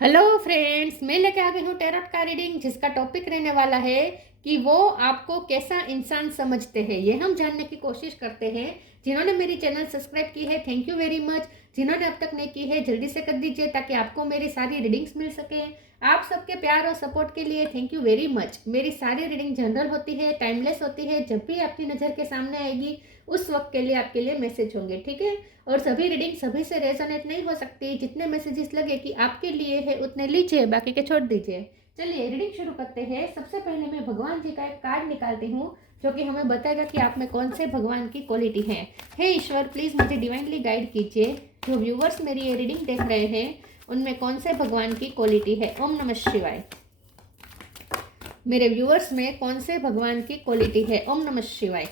Hello friends, मैं लेके आ गई हूँ टैरोट का रीडिंग, जिसका टॉपिक रहने वाला है कि वो आपको कैसा इंसान समझते हैं। ये हम जानने की कोशिश करते हैं। जिन्होंने मेरी चैनल सब्सक्राइब की है, थैंक यू वेरी मच। जिन्होंने अब तक नहीं की है, जल्दी से कर दीजिए ताकि आपको मेरी सारी रीडिंग्स मिल सके। आप सबके प्यार और सपोर्ट के लिए थैंक यू वेरी मच। मेरी सारी रीडिंग जनरल होती है, टाइमलेस होती है। जब भी आपकी नज़र के सामने आएगी उस वक्त के लिए आपके लिए मैसेज होंगे, ठीक है। और सभी रीडिंग सभी से रेजोनेट नहीं हो सकती। जितने मैसेजेस लगे कि आपके लिए है उतने लीजिए, बाकी के छोड़ दीजिए। चलिए रीडिंग शुरू करते हैं। सबसे पहले मैं भगवान जी का एक कार्ड निकालती हूँ जो कि हमें बताएगा कि आप में कौन से भगवान की क्वालिटी है। हे ईश्वर, प्लीज़ मुझे डिवाइनली गाइड कीजिए। जो व्यूवर्स मेरी ये रीडिंग देख रहे हैं उनमें कौन से भगवान की क्वालिटी है। ओम नमः शिवाय। मेरे व्यूवर्स में कौन से भगवान की क्वालिटी है। ओम नमः शिवाय।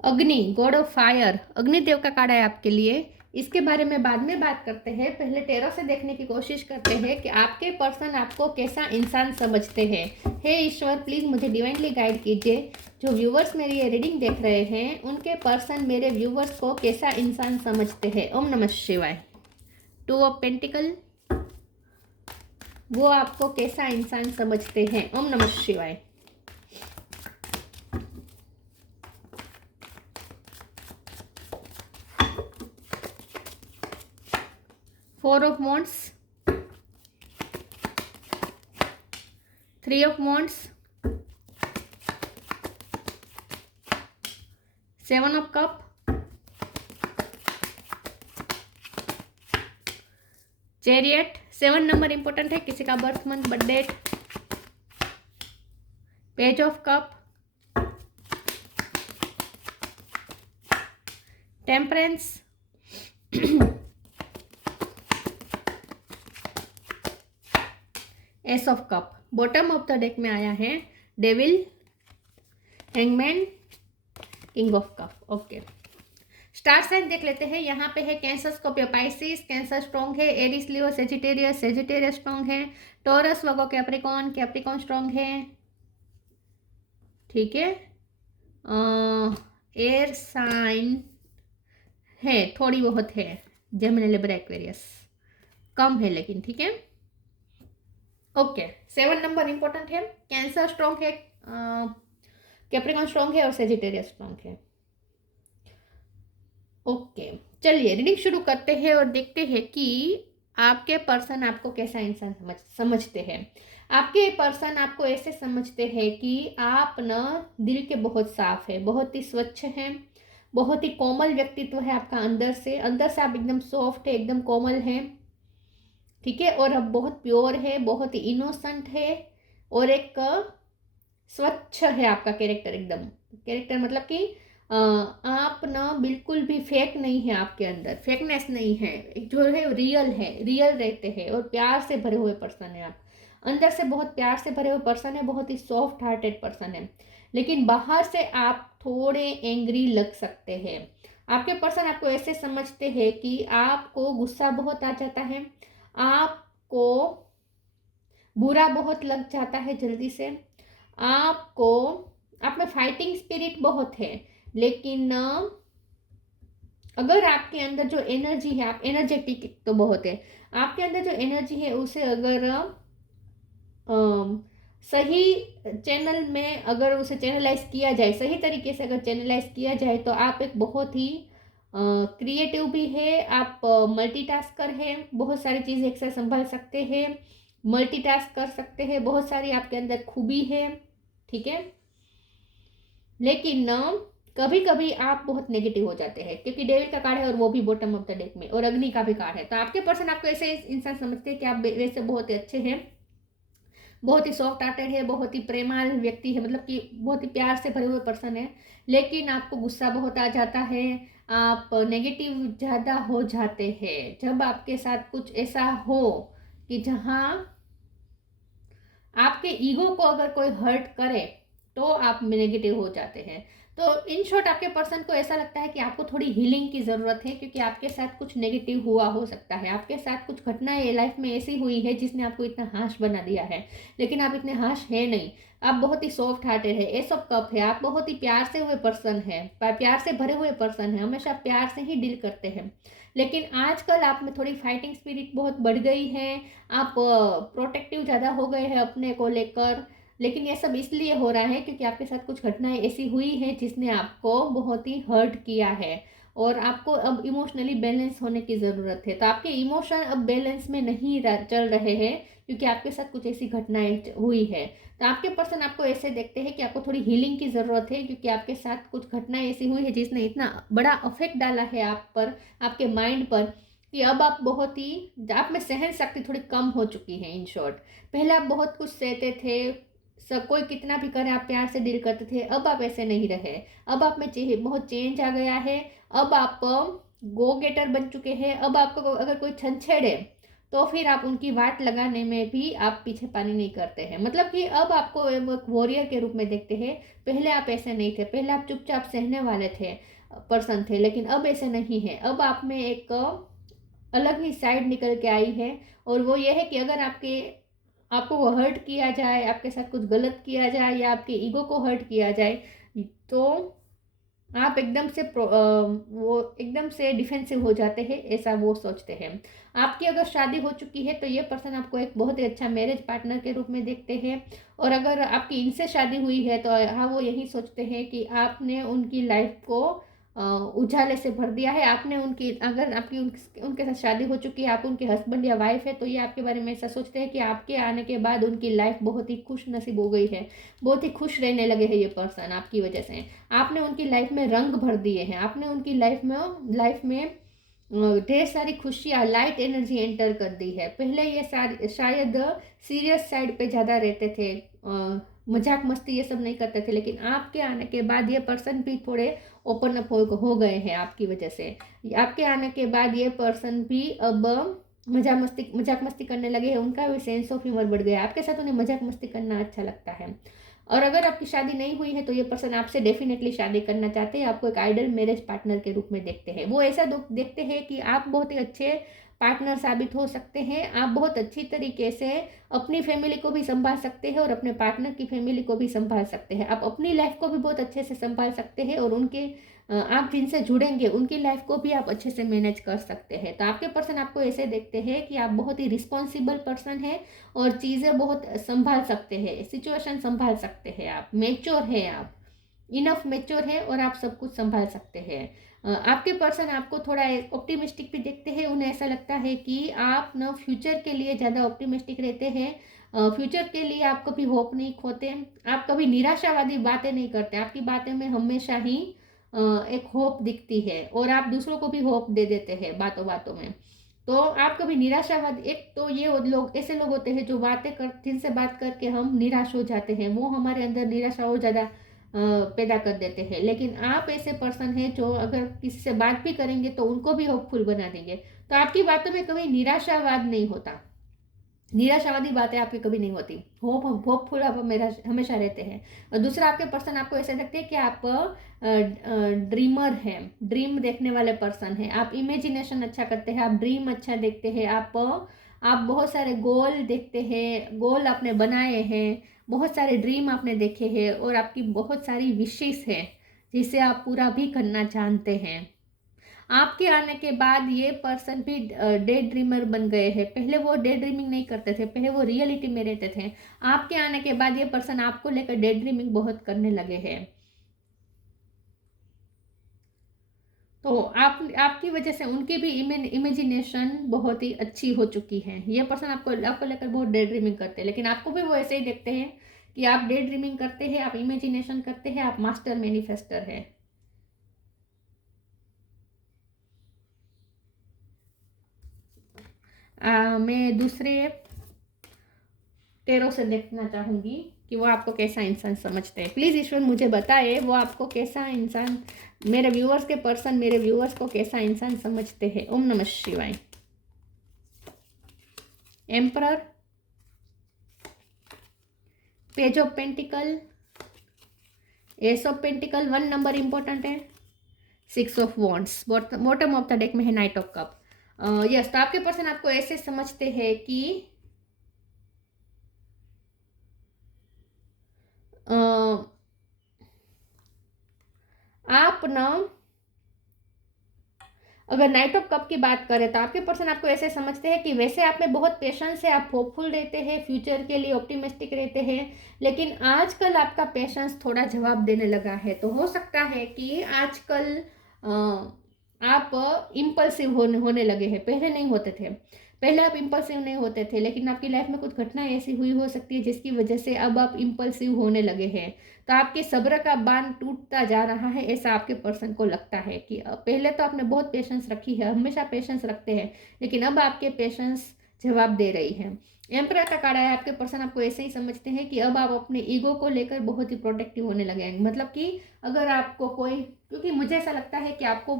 अग्नि, गॉड ऑफ फायर, अग्निदेव का कार्ड है आपके लिए। इसके बारे में बाद में बात करते हैं। पहले टेरो से देखने की कोशिश करते हैं कि आपके पर्सन आपको कैसा इंसान समझते हैं। हे ईश्वर, प्लीज़ मुझे डिवाइनली गाइड कीजिए। जो व्यूवर्स मेरी ये रीडिंग देख रहे हैं उनके पर्सन मेरे व्यूवर्स को कैसा इंसान समझते हैं। ओम नमः शिवाय। टू ऑफ पेंटिकल, वो आपको कैसा इंसान समझते हैं। ओम नमः शिवाय। Four of wands, three of wands, seven of cup, chariot. 7 number important है, किसी का birth month birth date. Page of cup, temperance, ace of cup. Bottom of the deck में आया है devil, hangman, king of cup. Okay, star sign देख लेते हैं। यहाँ पे है Cancer, Scorpio, Pisces. Cancer strong है। Aries, Leo, Sagittarius, Sagittarius strong है। Taurus, Virgo, Capricorn, Capricorn strong है, ठीक है। एयर साइन है, थोड़ी बहुत है। जेमिनी, लिब्रा, एक्वेरियस कम है लेकिन, ठीक है। ओके, 7 नंबर इंपॉर्टेंट है। कैंसर स्ट्रॉन्ग है, कैप्रिकॉन स्ट्रॉन्ग है और सेजिटेरियस स्ट्रॉन्ग है। ओके, चलिए रीडिंग शुरू करते हैं और देखते हैं कि आपके पर्सन आपको कैसा इंसान समझते हैं। आपके पर्सन आपको ऐसे समझते हैं कि आप न दिल के बहुत साफ है, बहुत ही स्वच्छ हैं, बहुत ही कोमल व्यक्तित्व है आपका। अंदर से आप एकदम सॉफ्ट है, एकदम कोमल हैं, ठीक है। और अब बहुत प्योर है, बहुत ही इनोसेंट है और एक स्वच्छ है आपका कैरेक्टर एकदम। कैरेक्टर मतलब कि आप ना बिल्कुल भी फेक नहीं है, आपके अंदर फेकनेस नहीं है, जो है रियल है, रियल रहते हैं और प्यार से भरे हुए पर्सन है आप। अंदर से बहुत प्यार से भरे हुए पर्सन है, बहुत ही सॉफ्ट हार्टेड पर्सन है। लेकिन बाहर से आप थोड़े एंग्री लग सकते हैं। आपके पर्सन आपको ऐसे समझते हैं कि आपको गुस्सा बहुत आ जाता है, आपको बुरा बहुत लग जाता है जल्दी से, आपको, आप में फाइटिंग स्पिरिट बहुत है। लेकिन अगर आपके अंदर जो एनर्जी है, आप एनर्जेटिक तो बहुत है, आपके अंदर जो एनर्जी है उसे अगर सही चैनल में अगर उसे चैनलाइज किया जाए, सही तरीके से अगर चैनलाइज किया जाए तो आप एक बहुत ही क्रिएटिव भी है, आप मल्टीटास्कर है, बहुत सारी चीज़ें एक साथ संभाल सकते हैं, मल्टीटास्क कर सकते हैं, बहुत सारी आपके अंदर खूबी है, ठीक है। लेकिन कभी कभी आप बहुत नेगेटिव हो जाते हैं क्योंकि डेविल का कार्ड है और वो भी बॉटम ऑफ द डेक में, और अग्नि का भी कार्ड है। तो आपके पर्सन आपको ऐसे इंसान समझते हैं कि आप वैसे बहुत ही अच्छे हैं, बहुत ही सॉफ्ट हार्टेड है, बहुत ही प्रेमाल व्यक्ति है, मतलब कि बहुत ही प्यार से भरे हुए पर्सन है। लेकिन आपको गुस्सा बहुत आ जाता है, आप नेगेटिव ज़्यादा हो जाते हैं। जब आपके साथ कुछ ऐसा हो कि जहाँ आपके ईगो को अगर कोई हर्ट करे तो आप नेगेटिव हो जाते हैं। तो इन शॉर्ट आपके पर्सन को ऐसा लगता है कि आपको थोड़ी हीलिंग की ज़रूरत है, क्योंकि आपके साथ कुछ नेगेटिव हुआ हो सकता है, आपके साथ कुछ घटनाएं लाइफ में ऐसी हुई है जिसने आपको इतना हाश बना दिया है, लेकिन आप इतने हाश है नहीं। आप बहुत ही सॉफ्ट हार्टेड है, एस ऑफ कप है, आप बहुत ही प्यार से हुए पर्सन है, प्यार से भरे हुए पर्सन है, हमेशा प्यार से ही डील करते हैं। लेकिन आजकल आप में थोड़ी फाइटिंग स्पिरिट बहुत बढ़ गई है, आप प्रोटेक्टिव ज़्यादा हो गए हैं अपने को लेकर। लेकिन ये सब इसलिए हो रहा है क्योंकि आपके साथ कुछ घटनाएं ऐसी हुई हैं जिसने आपको बहुत ही हर्ट किया है, और आपको अब इमोशनली बैलेंस होने की ज़रूरत है। तो आपके इमोशन अब बैलेंस में नहीं चल रहे हैं, क्योंकि आपके साथ कुछ ऐसी घटनाएं हुई है। तो आपके पर्सन आपको ऐसे देखते हैं कि आपको थोड़ी हीलिंग की ज़रूरत है, क्योंकि आपके साथ कुछ घटनाएं ऐसी हुई है जिसने इतना बड़ा अफेक्ट डाला है आप पर, आपके माइंड पर, कि अब आप बहुत ही, आप में सहन शक्ति थोड़ी कम हो चुकी है। इन शॉर्ट, पहले आप बहुत कुछ सहते थे, सब कोई कितना भी करे आप प्यार से डील करते थे, अब आप ऐसे नहीं रहे। अब आप में बहुत चेंज आ गया है। अब आप गो गेटर बन चुके हैं। अब आपको अगर कोई छंछेड़े तो फिर आप उनकी वाट लगाने में भी आप पीछे पानी नहीं करते हैं, मतलब कि अब आपको एक वॉरियर के रूप में देखते हैं। पहले आप ऐसे नहीं थे, पहले आप चुपचाप सहने वाले थे, पर्सन थे, लेकिन अब ऐसे नहीं है। अब आप में एक अलग ही साइड निकल के आई है, और वो ये है कि अगर आपको वो हर्ट किया जाए, आपके साथ कुछ गलत किया जाए, या आपके ईगो को हर्ट किया जाए, तो आप वो एकदम से डिफेंसिव हो जाते हैं, ऐसा वो सोचते हैं। आपकी अगर शादी हो चुकी है तो ये पर्सन आपको एक बहुत ही अच्छा मैरिज पार्टनर के रूप में देखते हैं, और अगर आपकी इनसे शादी हुई है तो हाँ, वो यही सोचते हैं कि आपने उनकी लाइफ को उजाले से भर दिया है। आपने उनकी, अगर आपकी उनके साथ शादी हो चुकी है, आप उनके हस्बैंड या वाइफ है, तो ये आपके बारे में ऐसा सोचते हैं कि आपके आने के बाद उनकी लाइफ बहुत ही खुश नसीब हो गई है, बहुत ही खुश रहने लगे हैं ये पर्सन आपकी वजह से। आपने उनकी लाइफ में रंग भर दिए हैं, आपने उनकी लाइफ में ढेर सारी खुशियाँ, लाइट एनर्जी एंटर कर दी है। पहले ये शायद सीरियस साइड पे ज़्यादा रहते थे, मजाक मस्ती ये सब नहीं करते थे, लेकिन आपके आने के बाद ये पर्सन भी थोड़े ओपन अप हो गए हैं आपकी वजह से। आपके आने के बाद ये पर्सन भी अब मजाक मस्ती करने लगे हैं, उनका भी सेंस ऑफ ह्यूमर बढ़ गया है, आपके साथ उन्हें मजाक मस्ती करना अच्छा लगता है। और अगर आपकी शादी नहीं हुई है तो ये पर्सन आपसे डेफिनेटली शादी करना चाहते हैं, आपको एक आइडल मैरिज पार्टनर के रूप में देखते हैं। वो ऐसा देखते हैं कि आप बहुत ही अच्छे पार्टनर साबित हो सकते हैं, आप बहुत अच्छी तरीके से अपनी फैमिली को भी संभाल सकते हैं और अपने पार्टनर की फैमिली को भी संभाल सकते हैं, आप अपनी लाइफ को भी बहुत अच्छे से संभाल सकते हैं, और आप जिनसे जुड़ेंगे उनकी लाइफ को भी आप अच्छे से मैनेज कर सकते हैं। तो आपके पर्सन आपको ऐसे देखते हैं कि आप बहुत ही रिस्पॉन्सिबल पर्सन है, और चीज़ें बहुत संभाल सकते हैं, सिचुएशन संभाल सकते हैं, आप मेच्योर है, आप इनफ मेच्योर है, और आप सब कुछ संभाल सकते हैं। आपके पर्सन आपको थोड़ा ऑप्टिमिस्टिक भी देखते हैं, उन्हें ऐसा लगता है कि आप न फ्यूचर के लिए ज़्यादा ऑप्टिमिस्टिक रहते हैं, फ्यूचर के लिए आप कभी होप नहीं खोते, आप कभी निराशावादी बातें नहीं करते, आपकी बातें में हमेशा ही एक होप दिखती है, और आप दूसरों को भी होप दे देते हैं बातों बातों में। तो आप कभी निराशावाद, एक तो ये लोग ऐसे लोग होते हैं जो जिनसे बात करके हम निराश हो जाते हैं, वो हमारे अंदर निराशा और ज़्यादा पैदा कर देते हैं। लेकिन आप ऐसे पर्सन हैं जो अगर किसी से बात भी करेंगे तो उनको भी होपफुल बना देंगे, तो आपकी बातों में कभी निराशावाद नहीं होता, निराशावादी बातें आपकी कभी नहीं होती, होपफुल आप मेरा हमेशा रहते हैं। और दूसरा, आपके पर्सन आपको ऐसे लगते हैं कि आप ड्रीमर हैं, ड्रीम देखने वाले पर्सन हैं, आप इमेजिनेशन अच्छा करते हैं, आप ड्रीम अच्छा देखते हैं, आप बहुत सारे गोल देखते हैं, गोल आपने बनाए हैं, बहुत सारे ड्रीम आपने देखे हैं, और आपकी बहुत सारी विशेष हैं जिसे आप पूरा भी करना चाहते हैं। आपके आने के बाद ये पर्सन भी डे ड्रीमर बन गए हैं, पहले वो डे ड्रीमिंग नहीं करते थे, पहले वो रियलिटी में रहते थे। आपके आने के बाद ये पर्सन आपको लेकर डे ड्रीमिंग बहुत करने लगे हैं। तो आपकी वजह से उनकी भी इमेजिनेशन बहुत ही अच्छी हो चुकी है। ये पर्सन आपको लेकर बहुत डे ड्रीमिंग करते हैं, लेकिन आपको भी वो ऐसे ही देखते हैं कि आप डे ड्रीमिंग करते हैं, आप इमेजिनेशन करते हैं, आप मास्टर मैनिफेस्टर है। मैं दूसरे टेरो से देखना चाहूँगी कि वो आपको कैसा इंसान समझते हैं। प्लीज़ ईश्वर मुझे बताए वो आपको कैसा इंसान, मेरे व्यूअर्स के पर्सन मेरे व्यूअर्स को कैसा इंसान समझते हैं। ओम नमः शिवाय। Emperor, page of pentacle, S of pentacle 1 number important है। 6 of wands bottom of the deck में है नाइट ऑफ कप। यस, तो आपके पर्सन आपको ऐसे समझते हैं कि आप ना, अगर नाइट ऑफ कप की बात करें तो आपके पर्सन आपको ऐसे समझते हैं कि वैसे आप में बहुत पेशेंस है, आप होपफुल रहते हैं, फ्यूचर के लिए ऑप्टिमिस्टिक रहते हैं, लेकिन आजकल आपका पेशेंस थोड़ा जवाब देने लगा है। तो हो सकता है कि आजकल आप इम्पल्सिव होने लगे हैं। पहले नहीं होते थे, पहले आप इम्पल्सिव नहीं होते थे, लेकिन आपकी लाइफ में कुछ घटनाएं ऐसी हुई हो सकती है जिसकी वजह से अब आप इम्पल्सिव होने लगे हैं। तो आपके सब्र का बांध टूटता जा रहा है, ऐसा आपके पर्सन को लगता है कि पहले तो आपने बहुत पेशेंस रखी है, हमेशा पेशेंस रखते हैं, लेकिन अब आपके पेशेंस जवाब दे रही है। एम्परर का कार्ड है, आपके पर्सन आपको ऐसे ही समझते हैं कि अब आप अपने ईगो को लेकर बहुत ही प्रोटेक्टिव होने लगे हैं। मतलब कि अगर आपको कोई, क्योंकि मुझे ऐसा लगता है कि आपको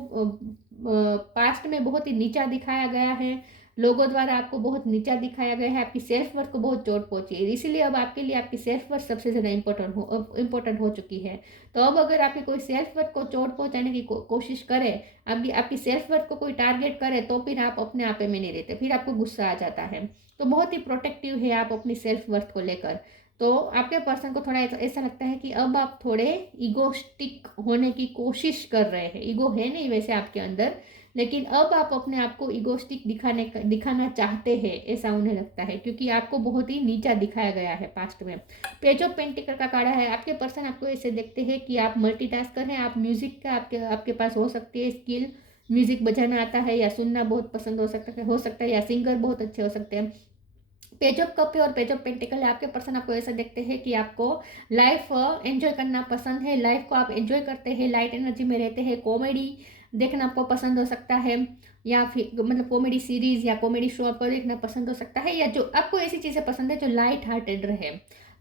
पास्ट में बहुत ही नीचा दिखाया गया है, लोगों द्वारा आपको बहुत नीचा दिखाया गया है, आपकी सेल्फ वर्थ को बहुत चोट पहुंची है, इसीलिए अब आपके लिए आपकी सेल्फ वर्थ सबसे ज़्यादा इम्पोर्टेंट हो चुकी है। तो अब अगर आपकी कोई सेल्फ वर्थ को चोट पहुंचाने की कोशिश करे, आपकी सेल्फ वर्थ को कोई टारगेट करे, तो फिर आप अपने आपे में नहीं रहते, फिर आपको गुस्सा आ जाता है। तो बहुत ही प्रोटेक्टिव है आप अपनी सेल्फ वर्थ को लेकर। तो आपके पर्सन को थोड़ा ऐसा लगता है कि अब आप थोड़े ईगोस्टिक होने की कोशिश कर रहे हैं। ईगो है नहीं वैसे आपके अंदर, लेकिन अब आप अपने आप को ईगोस्टिक दिखाना चाहते हैं, ऐसा उन्हें लगता है, क्योंकि आपको बहुत ही नीचा दिखाया गया है पास्ट में। पेज ऑफ पेंटिकल का कार्ड है, आपके पर्सन आपको ऐसे देखते हैं कि आप मल्टीटास्कर हैं, आप म्यूजिक का आपके पास हो सकती है स्किल, म्यूजिक बजाना आता है या सुनना बहुत पसंद हो सकता है या सिंगर बहुत अच्छे हो सकते हैं। पेज ऑफ कप है और पेज ऑफ पेंटिकल है, आपके पर्सन आपको ऐसा देखते हैं कि आपको लाइफ एंजॉय करना पसंद है, लाइफ को आप एंजॉय करते हैं, लाइट एनर्जी में रहते हैं, कॉमेडी देखना आपको पसंद हो सकता है, या फिर मतलब कॉमेडी सीरीज या कॉमेडी शो आपको देखना पसंद हो सकता है, या जो आपको ऐसी चीज़ें पसंद है जो लाइट हार्टेड रहे।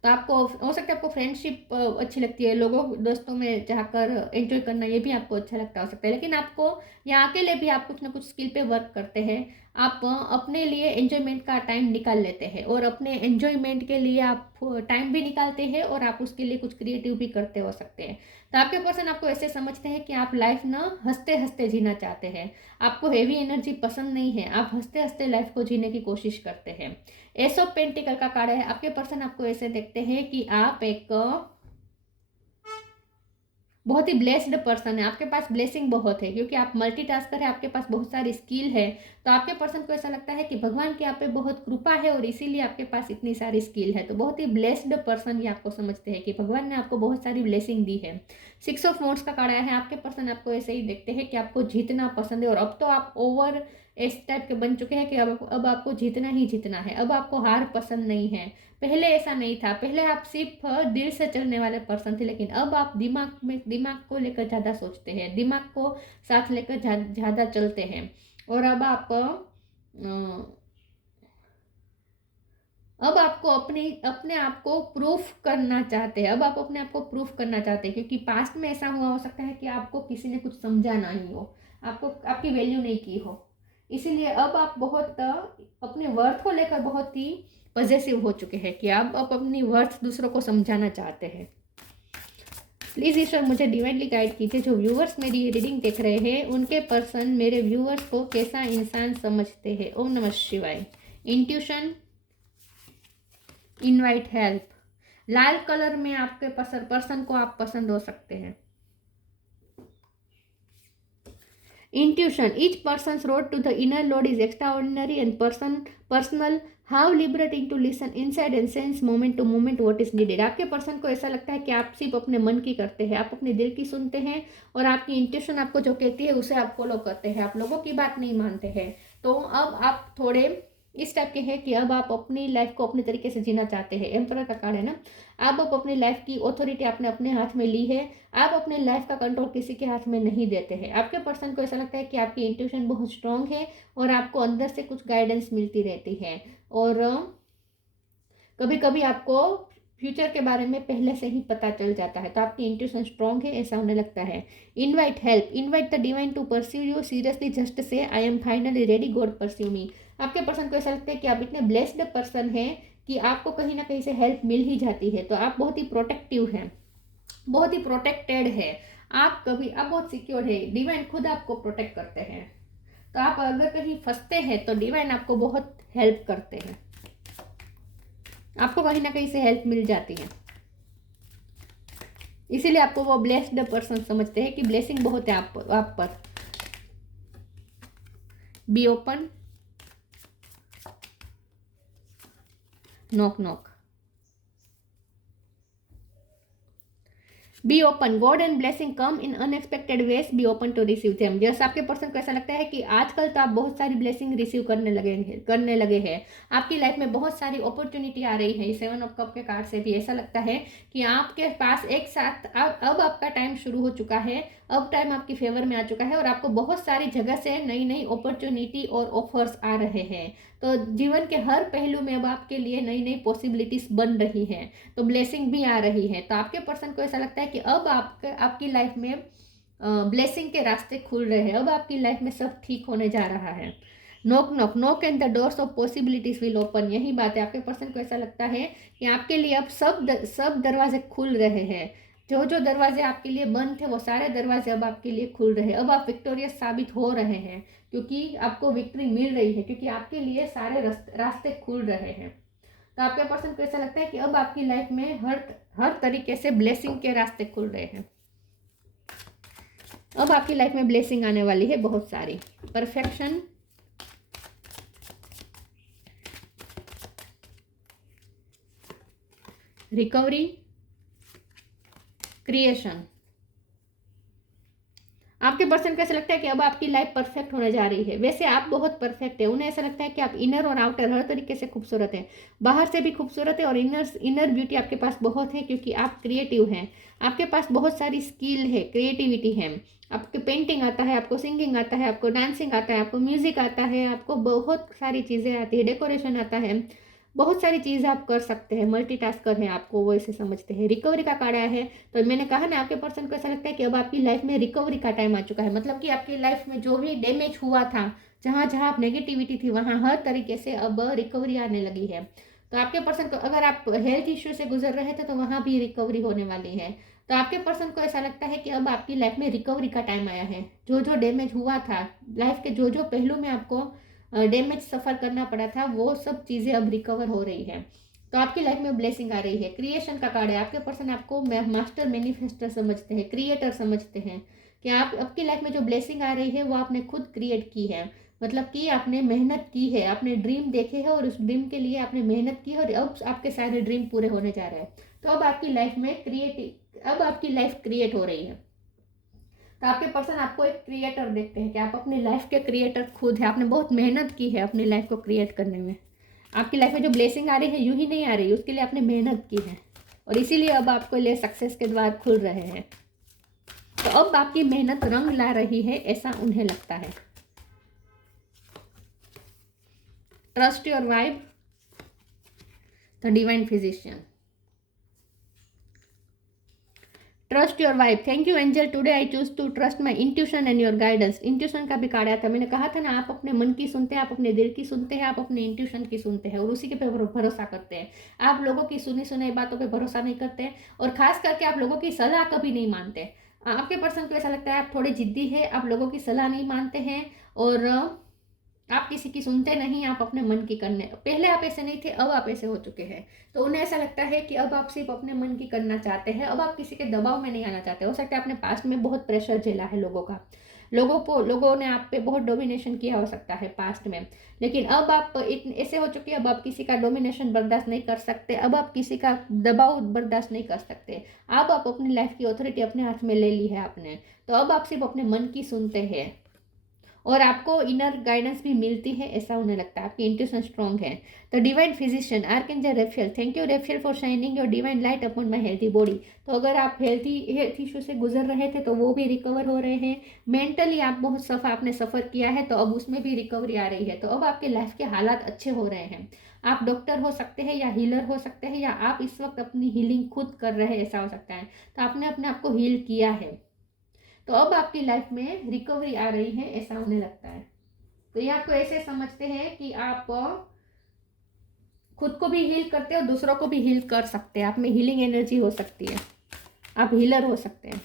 तो आपको हो सकता है आपको फ्रेंडशिप अच्छी लगती है, लोगों दोस्तों में जाकर एंजॉय करना ये भी आपको अच्छा लगता हो सकता है, लेकिन आपको यहाँ अकेले भी आप कुछ ना कुछ स्किल पे वर्क करते हैं। आप अपने लिए एंजॉयमेंट का टाइम निकाल लेते हैं और अपने एंजॉयमेंट के लिए आप टाइम भी निकालते हैं और आप उसके लिए कुछ क्रिएटिव भी करते हो सकते हैं। तो आपके पर्सन आपको ऐसे समझते हैं कि आप लाइफ ना हंसते हंसते जीना चाहते हैं, आपको हेवी एनर्जी पसंद नहीं है, आप हंसते हंसते लाइफ को जीने की कोशिश करते हैं। एस ऑफ पेंटिकल का कार्ड है, आपके पर्सन आपको ऐसे देखते हैं कि आप एक बहुत ही ब्लेस्ड पर्सन है, आपके पास ब्लेसिंग बहुत है, क्योंकि आप मल्टीटास्कर है, आपके पास बहुत सारी स्किल है। तो आपके पर्सन को ऐसा लगता है कि भगवान की आप पे बहुत कृपा है और इसीलिए आपके पास इतनी सारी स्किल है। तो बहुत ही ब्लेस्ड पर्सन ये आपको समझते हैं कि भगवान ने आपको बहुत सारी ब्लेसिंग दी है। 6 ऑफ वॉन्ड्स का कार्ड आया है, आपके पर्सन आपको ऐसे ही देखते हैं कि आपको जीतना पसंद है और अब तो आप ओवर इस टाइप के बन चुके हैं कि अब आपको जीतना ही जीतना है, अब आपको हार पसंद नहीं है। पहले ऐसा नहीं था, पहले आप सिर्फ दिल से चलने वाले पर्सन थे, लेकिन अब आप दिमाग को लेकर ज़्यादा सोचते हैं, दिमाग को साथ लेकर ज़्यादा चलते हैं। और अब आपको अपने आप को प्रूफ करना चाहते हैं, अब आप अपने आप को प्रूफ करना चाहते हैं, क्योंकि पास्ट में ऐसा हुआ हो सकता है कि आपको किसी ने कुछ समझा नहीं हो, आपको आपकी वैल्यू नहीं की हो, इसीलिए अब आप बहुत अपने वर्थ को लेकर बहुत ही पॉजिटिव हो चुके हैं कि आप अपनी वर्थ दूसरों को समझाना चाहते हैं। प्लीज़ ईश्वर मुझे डिवाइनली गाइड कीजिए, जो व्यूअर्स मेरी ये रीडिंग देख रहे हैं उनके पर्सन मेरे व्यूअर्स को कैसा इंसान समझते हैं। ओम नमः शिवाय। इंट्यूशन, इनवाइट हेल्प, लाल कलर में आपके पर्सन को आप पसंद हो सकते हैं। Intuition, each person's road to the inner Lord is extraordinary and personal. How liberating to listen inside and sense moment to moment what is needed. आपके पर्सन को ऐसा लगता है कि आप सिर्फ अपने मन की करते हैं, आप अपने दिल की सुनते हैं और आपकी इंट्यूशन आपको जो कहती है उसे आप फॉलो करते हैं, आप लोगों की बात नहीं मानते हैं। तो अब आप थोड़े इस टाइप के हैं कि अब आप अपनी लाइफ को अपने तरीके से जीना चाहते हैं। एम्परर का कार्ड है ना, आप अपनी लाइफ की ऑथोरिटी आपने अपने हाथ में ली है, आप अपने लाइफ का कंट्रोल किसी के हाथ में नहीं देते हैं। आपके पर्सन को ऐसा लगता है कि आपकी इंट्यूशन बहुत स्ट्रांग है और आपको अंदर से कुछ गाइडेंस मिलती रहती है और कभी कभी आपको फ्यूचर के बारे में पहले से ही पता चल जाता है। तो आपकी इंट्यूशन स्ट्रांग है ऐसा उन्हें लगता है। Invite help, invite the divine to pursue you, seriously just say I am finally ready, God pursue me. आपके पर्सन को ऐसा लगता है कि आप इतने ब्लेस्ड पर्सन हैं कि आपको कहीं ना कहीं से हेल्प मिल ही जाती है, तो आप बहुत ही प्रोटेक्टिव हैं। बहुत ही प्रोटेक्टेड है। आप बहुत सिक्योर है, डिवाइन खुद आपको प्रोटेक्ट करते हैं। तो आप अगर कहीं फंसते हैं तो डिवाइन आपको बहुत हेल्प करते हैं, आपको कहीं ना कहीं से हेल्प मिल जाती है, इसीलिए आपको वो ब्लेस्ड पर्सन समझते हैं कि ब्लेसिंग बहुत है आप पर। Be open, knock knock, be open, God and blessing come in unexpected ways, be open to receive them. जैसे आपके पर्सन को ऐसा लगता है कि आजकल तो आप बहुत सारी ब्लेसिंग रिसीव करने लगे हैं, आपकी लाइफ में बहुत सारी अपॉर्चुनिटी आ रही है। 7 ऑफ कप के कार्ड से भी ऐसा लगता है कि आपके पास एक साथ अब आपका टाइम शुरू हो चुका है, अब टाइम आपकी फेवर में आ चुका है और आपको बहुत सारी जगह से नई नई अपॉर्चुनिटी और ऑफर्स आ रहे हैं। तो जीवन के हर पहलू में अब आपके लिए नई नई पॉसिबिलिटीज बन रही है, तो ब्लेसिंग भी आ रही है। तो आपके पर्सन को ऐसा लगता है कि अब आपकी लाइफ में ब्लेसिंग के रास्ते खुल रहे हैं, अब आपकी लाइफ में सब ठीक होने जा रहा है। Knock knock, knock and the doors of possibilities will open, यही बात है। आपके पर्सन को ऐसा लगता है कि आपके लिए अब सब दरवाजे खुल रहे हैं, जो जो दरवाजे आपके लिए बंद थे वो सारे दरवाजे अब आपके लिए खुल रहे हैं। अब आप विक्टोरियस साबित हो रहे हैं, क्योंकि आपको विक्ट्री मिल रही है, क्योंकि आपके लिए सारे रास्ते खुल रहे हैं। तो आपके पर्सन को ऐसा लगता है कि अब आपकी लाइफ में हर तरीके से ब्लेसिंग के रास्ते खुल रहे हैं, अब आपकी लाइफ में ब्लेसिंग आने वाली है बहुत सारी। Perfection, recovery, creation. आपके पर्सन को ऐसा लगता है कि अब आपकी लाइफ परफेक्ट होने जा रही है। वैसे आप बहुत परफेक्ट है, उन्हें ऐसा लगता है कि आप इनर और आउटर हर तरीके से खूबसूरत हैं, बाहर से भी खूबसूरत है और इनर ब्यूटी आपके पास बहुत है, क्योंकि आप क्रिएटिव हैं, आपके पास बहुत सारी स्किल है, क्रिएटिविटी है। आपको पेंटिंग आता है, आपको सिंगिंग आता है, आपको डांसिंग आता है, आपको म्यूजिक आता है, आपको बहुत सारी चीज़ें आती है, डेकोरेशन आता है, बहुत सारी चीज़ आप कर सकते हैं, मल्टीटास्कर हैं, आपको वो ऐसे समझते हैं। रिकवरी का कार्ड आया है, तो मैंने कहा ना आपके पर्सन को ऐसा लगता है कि अब आपकी लाइफ में रिकवरी का टाइम आ चुका है, मतलब कि आपकी लाइफ में जो भी डैमेज हुआ था, जहाँ जहाँ आप नेगेटिविटी थी, वहाँ हर तरीके से अब रिकवरी आने लगी है। तो आपके पर्सन को, अगर आप हेल्थ इश्यू से गुजर रहे थे तो वहाँ भी रिकवरी होने वाली है। तो आपके पर्सन को ऐसा लगता है कि अब आपकी लाइफ में रिकवरी का टाइम आया है, जो जो डैमेज हुआ था, लाइफ के जो जो पहलू में आपको डैमेज सफ़र करना पड़ा था, वो सब चीज़ें अब रिकवर हो रही है। तो आपकी लाइफ में ब्लेसिंग आ रही है। क्रिएशन का कार्ड है, आपके पर्सन आपको मास्टर मैनिफेस्टर समझते हैं, क्रिएटर समझते हैं, कि आप आपकी लाइफ में जो ब्लेसिंग आ रही है वो आपने खुद क्रिएट की है, मतलब कि आपने मेहनत की है, आपने ड्रीम देखे हैं और उस ड्रीम के लिए आपने मेहनत की है और अब आपके सारे ड्रीम पूरे होने जा रहे हैं। तो अब आपकी लाइफ में अब आपकी लाइफ क्रिएट हो रही है। तो आपके पर्सन आपको एक क्रिएटर देखते हैं कि आप अपनी लाइफ के क्रिएटर खुद है, आपने बहुत मेहनत की है अपनी लाइफ को क्रिएट करने में। आपकी लाइफ में जो ब्लेसिंग आ रही है यूं ही नहीं आ रही, उसके लिए आपने मेहनत की है और इसीलिए अब आपको लिए सक्सेस के द्वार खुल रहे हैं। तो अब आपकी मेहनत रंग ला रही है, ऐसा उन्हें लगता है। Trust your vibe, the divine physician. Trust your vibe, thank you angel, today I choose to trust my intuition and your guidance. Intuition का भी कार्ड आया था, मैंने कहा था ना आप अपने मन की सुनते हैं, आप अपने दिल की सुनते हैं, आप अपने इंट्यूशन की सुनते हैं और उसी के पे भरोसा करते हैं। आप लोगों की सुनी सुनाई बातों पे भरोसा नहीं करते और खास करके आप लोगों की सलाह कभी नहीं मानते। आपके पर्सन को ऐसा लगता है आप थोड़े जिद्दी है, आप लोगों की सलाह नहीं मानते हैं और आप किसी की सुनते नहीं, आप अपने मन की करने, पहले आप ऐसे नहीं थे, अब आप ऐसे हो चुके हैं। तो उन्हें ऐसा लगता है कि अब आप सिर्फ अपने मन की करना चाहते हैं, अब आप किसी के दबाव में नहीं आना चाहते। हो सकता है आपने पास्ट में बहुत प्रेशर झेला है लोगों का, लोगों ने आप पे बहुत डोमिनेशन किया हो सकता है पास्ट में, लेकिन अब आप ऐसे हो चुके हैं, अब आप किसी का डोमिनेशन बर्दाश्त नहीं कर सकते, अब आप किसी का दबाव बर्दाश्त नहीं कर सकते। अब आप अपनी लाइफ की अथॉरिटी अपने हाथ में ले ली है आपने, तो अब आप सिर्फ अपने मन की सुनते हैं और आपको इनर गाइडेंस भी मिलती है, ऐसा उन्हें लगता है। आपकी इंट्यूशन स्ट्रॉन्ग है। तो divine physician, archangel रेफेल, thank you रेफेल for shining your divine light upon my healthy body. तो अगर आप हेल्थ इशू से गुजर रहे थे तो वो भी रिकवर हो रहे हैं। मेंटली आप बहुत आपने सफ़र किया है तो अब उसमें भी रिकवरी आ रही है। तो अब आपके लाइफ के हालात अच्छे हो रहे हैं। आप डॉक्टर हो सकते हैं या हीलर हो सकते हैं, या आप इस वक्त अपनी हीलिंग खुद कर रहे हैं, ऐसा हो सकता है। तो आपने अपने आप को हील किया है, तो अब आपकी लाइफ में रिकवरी आ रही है, ऐसा उन्हें लगता है। तो ये आपको ऐसे समझते हैं कि आप खुद को भी हील करते हैं और दूसरों को भी हील कर सकते हैं, आप में हीलिंग एनर्जी हो सकती है। आप हीलर हो सकते हैं।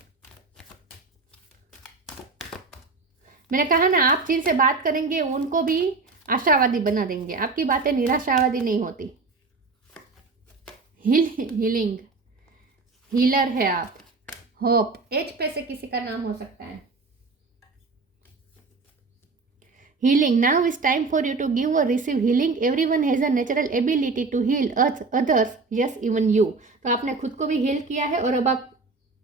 मैंने कहा ना, आप जिनसे बात करेंगे उनको भी आशावादी बना देंगे, आपकी बातें निराशावादी नहीं होती। हीलिंग, हीलर है आप। होप, एच पे से किसी का नाम हो सकता है। Healing. Now is time for you to give or receive healing. Everyone has a natural ability to heal others. Yes, even you. तो आपने खुद को भी हील किया है और अब आप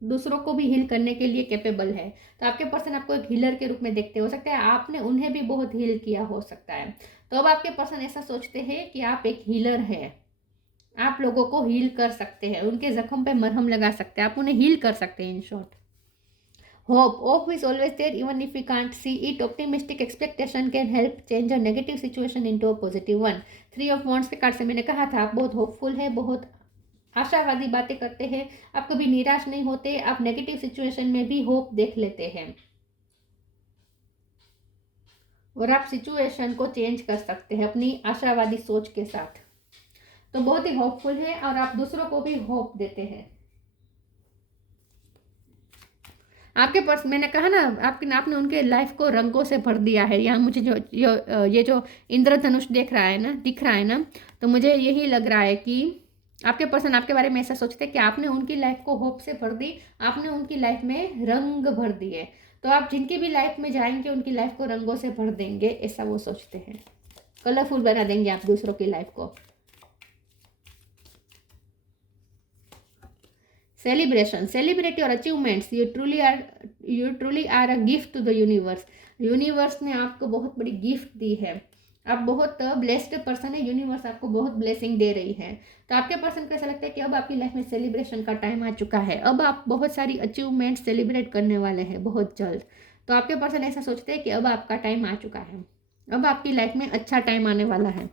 दूसरों को भी हील करने के लिए कैपेबल है। तो आपके पर्सन आपको एक हीलर के रूप में देखते हो सकता है, आपने उन्हें भी बहुत हील किया हो सकता है। तो अब आपके पर्सन ऐसा सोचते हैं कि आप एक हीलर है, आप लोगों को हील कर सकते हैं, उनके जख्म पे मरहम लगा सकते हैं, आप उन्हें हील कर सकते हैं। In short, hope is always there even if we can't see it. Optimistic expectation can help change a negative situation into a positive one. 3 of Wands के कार्ड से मैंने कहा था, आप बहुत होपफुल है, बहुत आशावादी बातें करते हैं, आप कभी निराश नहीं होते, आप नेगेटिव सिचुएशन में भी होप देख लेते हैं और आप सिचुएशन को चेंज कर सकते हैं अपनी आशावादी सोच के साथ। तो बहुत ही होपफुल है और आप दूसरों को भी होप देते हैं। आपके पर्स, मैंने कहा ना, आपने उनके लाइफ को रंगों से भर दिया है। यहाँ मुझे ये जो इंद्रधनुष दिख रहा है ना, तो मुझे यही लग रहा है कि आपके पर्सन आपके बारे में ऐसा सोचते हैं कि आपने उनकी लाइफ को होप से भर दी, आपने उनकी लाइफ में रंग भर दिए। तो आप जिनकी भी लाइफ में जाएंगे उनकी लाइफ को रंगों से भर देंगे, ऐसा वो सोचते हैं। कलरफुल बना देंगे आप दूसरों की लाइफ को। Celebration. Celebrate your achievements. You truly are a gift to the universe. Universe ने आपको बहुत बड़ी गिफ्ट दी है, आप बहुत ब्लेस्ड पर्सन है, यूनिवर्स आपको बहुत ब्लेसिंग दे रही है। तो आपके पर्सन को ऐसा लगता है कि अब आपकी लाइफ में सेलिब्रेशन का टाइम आ चुका है, अब आप बहुत सारी अचीवमेंट सेलिब्रेट करने वाले हैं बहुत जल्द। तो आपके पर्सन ऐसा सोचते हैं कि अब आपका टाइम आ चुका है, अब आपकी लाइफ में अच्छा टाइम आने वाला है।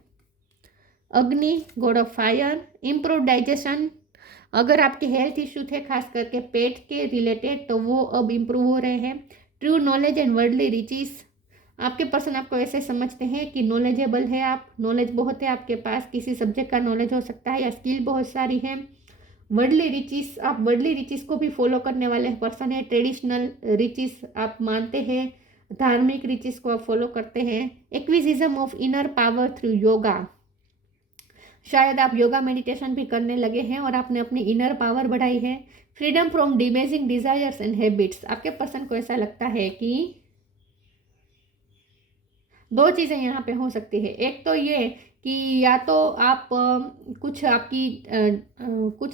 अग्नि, God of fire, improve digestion. अगर आपके हेल्थ इश्यू थे खास करके पेट के रिलेटेड, तो वो अब इम्प्रूव हो रहे हैं। True knowledge and worldly riches. आपके पर्सन आपको ऐसे समझते हैं कि नॉलेजेबल है आप, नॉलेज बहुत है आपके पास, किसी सब्जेक्ट का नॉलेज हो सकता है या स्किल बहुत सारी है। वर्ल्डली रिचेस, आप वर्ल्डली रिचेस को भी फॉलो करने वाले पर्सन है। ट्रेडिशनल रिचेस आप मानते हैं, धार्मिक रिचेस को आप फॉलो करते हैं। Acquisition of inner power through yoga. शायद आप योगा मेडिटेशन भी करने लगे हैं और आपने अपनी इनर पावर बढ़ाई है। Freedom from damaging desires and habits. आपके पर्सन को ऐसा लगता है कि दो चीज़ें यहाँ पे हो सकती है। एक तो ये कि या तो आप कुछ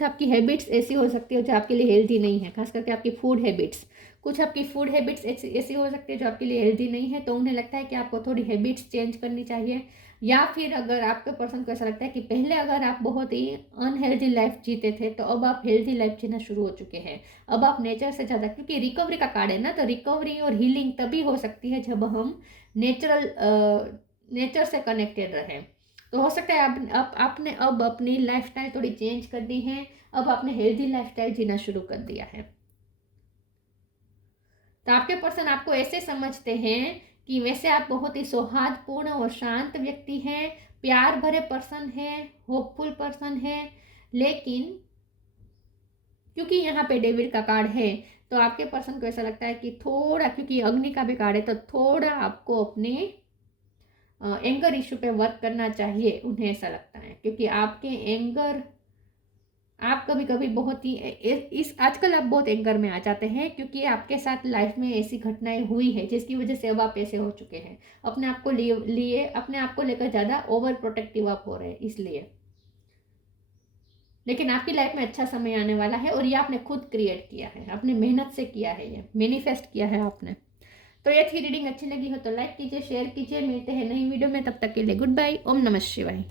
आपकी हैबिट्स ऐसी हो सकती है जो आपके लिए हेल्दी नहीं है, खास करके आपकी फूड हैबिट्स। कुछ आपकी फूड हैबिट्स ऐसी हो सकती है जो आपके लिए हेल्दी नहीं है, तो उन्हें लगता है कि आपको थोड़ी हैबिट्स चेंज करनी चाहिए। या फिर अगर आपके पर्सन को ऐसा लगता है कि पहले अगर आप बहुत ही अनहेल्दी लाइफ जीते थे, तो अब आप हेल्दी लाइफ जीना शुरू हो चुके हैं। अब आप नेचर से ज़्यादा, क्योंकि रिकवरी का कार्ड है ना, तो रिकवरी और हीलिंग तभी हो सकती है जब हम नेचर से कनेक्टेड रहें। तो हो सकता है आपने अब अपनी लाइफस्टाइल थोड़ी चेंज कर दी है, अब आपने हेल्दी लाइफस्टाइल जीना शुरू कर दिया है। तो आपके पर्सन आपको ऐसे समझते हैं कि वैसे आप बहुत ही सौहार्दपूर्ण और शांत व्यक्ति हैं, प्यार भरे पर्सन हैं, होपफुल पर्सन हैं, लेकिन क्योंकि यहाँ पे डेविड का कार्ड है, तो आपके पर्सन को ऐसा लगता है कि थोड़ा, क्योंकि अग्नि का भी कार्ड है, तो थोड़ा आपको अपने एंगर इशू पे वर्क करना चाहिए, उन्हें ऐसा लगता है। क्योंकि आपके एंगर, आप कभी कभी बहुत ही आजकल आप बहुत एंगर में आ जाते हैं, क्योंकि आपके साथ लाइफ में ऐसी घटनाएं हुई है जिसकी वजह से अब आप ऐसे हो चुके हैं। अपने आप को लेकर ज़्यादा ओवर प्रोटेक्टिव आप हो रहे हैं इसलिए। लेकिन आपकी लाइफ में अच्छा समय आने वाला है और ये आपने खुद क्रिएट किया है, अपने मेहनत से किया है, ये मैनिफेस्ट किया है आपने। तो ये थी रीडिंग, अच्छी लगी हो तो लाइक कीजिए, शेयर कीजिए। मिलते हैं नई वीडियो में, तब तक के लिए गुड बाय। ओम नमः शिवाय।